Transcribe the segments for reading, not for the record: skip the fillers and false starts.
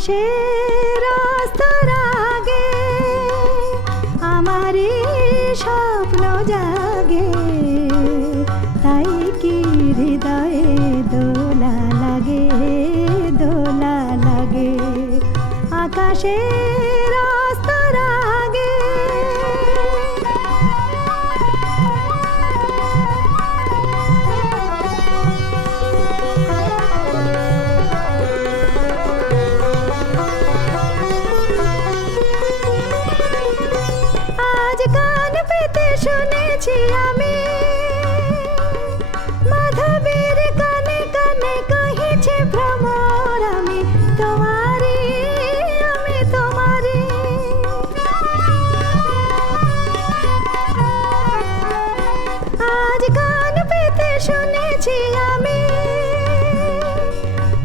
আকাশের অস্তর আগে আমারই স্বপ্ন জাগে, তাই কি হৃদয়ে দোলা লাগে, দোলা লাগে। আকাশের অস্তর আগে আজ কান পেতে শুনেছি আমি মাধবীর কানে কানে কহিছে ভ্রমর, আমি তোমারি, আমি তোমারি। আজ কান পেতে শুনেছি আমি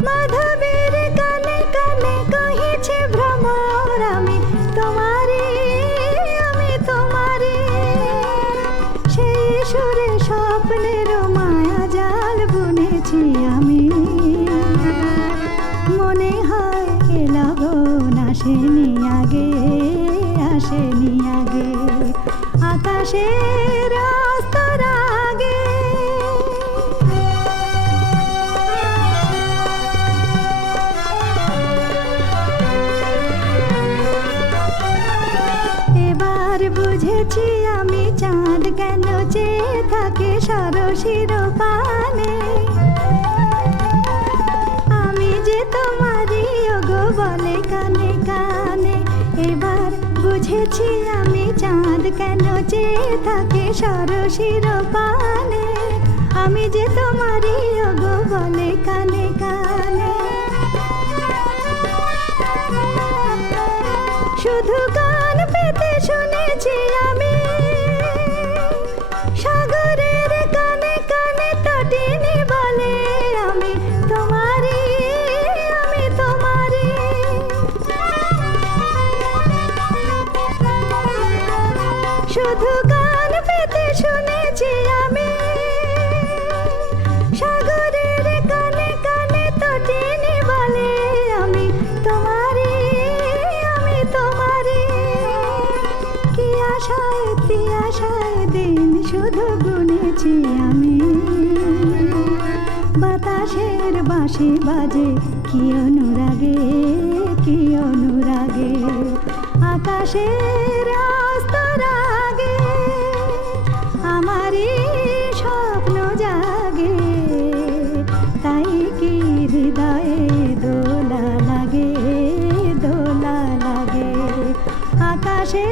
মাধবীর কানে কানে কহিছে ভ্রমর, আমি তোমারি, আমি তোমারি। সেই সুরে স্বপ্নের মায়া জাল বুনেছি আমি, মনে হয় এ লগন আসেনি আগে, আসেনি আগে। আকাশের অস্তর আগে এবার বুঝেছি আমি চাঁদ কেন চেয়ে থাকে সরসির পানে, আমি যে তোমারই ওগো বলে কানে কানে। এবার বুঝেছি আমি চাঁদ কেন চেয়ে থাকে সরসির পানে, আমি যে তোমারই ওগো বলে কানে কানে। শুধু কান পেতে শুনেছি আমি সাগরের কানে কানে তটিনী বলে, আমি তোমারি, আমি তোমারি। শুধু কান পেতে শুনেছি আমি সাগরের কানে কানে তটিনী বলে, আমি তোমারি, আমি তোমারি। কি আশায় কি আশায় দিন শুধু গুনেছি আমি, বাতাসের বাঁশি বাজে কি অনুরাগে, কি অনুরাগে। আকাশের অস্তর আগে আমারই স্বপ্ন জাগে, তাই কি হৃদয়ে দোলা লাগে, দোলা লাগে। আকাশে